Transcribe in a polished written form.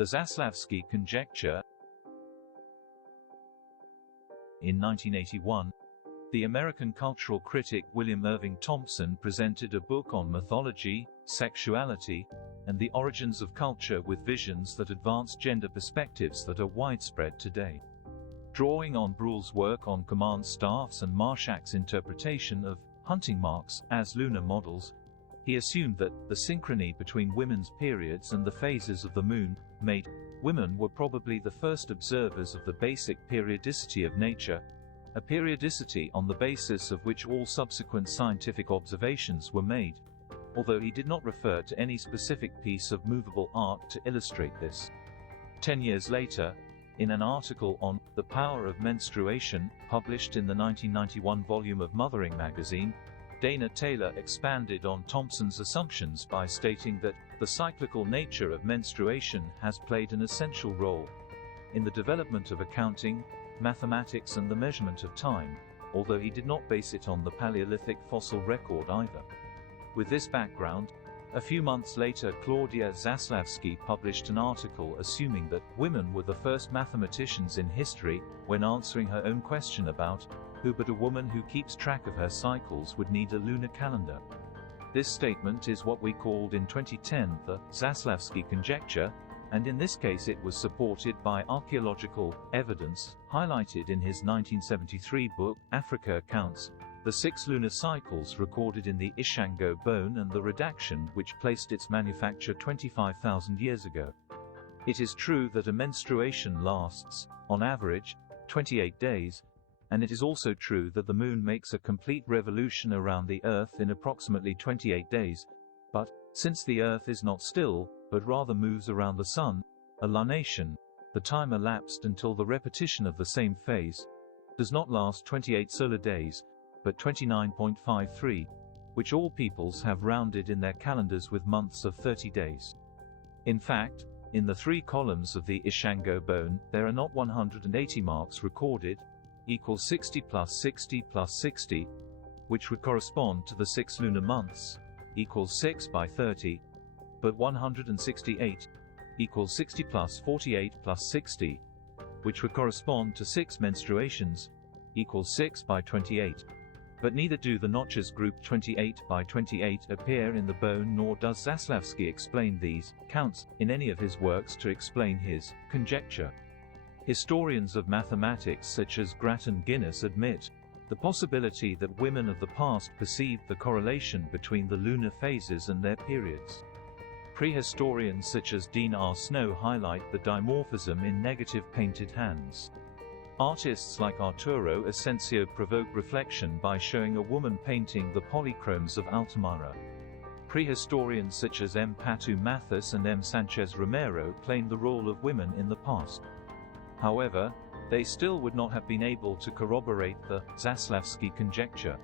The Zaslavsky conjecture. In 1981, the American cultural critic William Irving Thompson presented a book on mythology, sexuality, and the origins of culture with visions that advance gender perspectives that are widespread today. Drawing on Bruhl's work on command staffs and Marshak's interpretation of hunting marks as lunar models, he assumed that the synchrony between women's periods and the phases of the moon made women were probably the first observers of the basic periodicity of nature, a periodicity on the basis of which all subsequent scientific observations were made, although he did not refer to any specific piece of movable art to illustrate this. 10 years later, in an article on The Power of Menstruation, published in the 1991 volume of Mothering magazine, Dana Taylor expanded on Thompson's assumptions by stating that the cyclical nature of menstruation has played an essential role in the development of accounting, mathematics and the measurement of time, although he did not base it on the Paleolithic fossil record either. With this background, a few months later Claudia Zaslavsky published an article assuming that women were the first mathematicians in history when answering her own question about who but a woman who keeps track of her cycles would need a lunar calendar. This statement is what we called in 2010 the Zaslavsky conjecture, and in this case it was supported by archaeological evidence, highlighted in his 1973 book, Africa Accounts, the 6 lunar cycles recorded in the Ishango bone and the redaction which placed its manufacture 25,000 years ago. It is true that a menstruation lasts, on average, 28 days, and it is also true that the moon makes a complete revolution around the Earth in approximately 28 days, but, since the Earth is not still, but rather moves around the Sun, a lunation, the time elapsed until the repetition of the same phase, does not last 28 solar days, but 29.53, which all peoples have rounded in their calendars with months of 30 days. In fact, in the 3 columns of the Ishango bone, there are not 180 marks recorded, equals 60 plus 60 plus 60, which would correspond to the 6 lunar months, equals 6 by 30, but 168, equals 60 plus 48 plus 60, which would correspond to 6 menstruations, equals 6 by 28. But neither do the notches grouped 28 by 28 appear in the bone, nor does Zaslavsky explain these counts in any of his works to explain his conjecture. Historians of mathematics such as Grattan Guinness admit the possibility that women of the past perceived the correlation between the lunar phases and their periods. Prehistorians such as Dean R. Snow highlight the dimorphism in negative painted hands. Artists like Arturo Asensio provoke reflection by showing a woman painting the polychromes of Altamira. Prehistorians such as M. Patu Mathis and M. Sanchez Romero claim the role of women in the past. However, they still would not have been able to corroborate the Zaslavsky conjecture.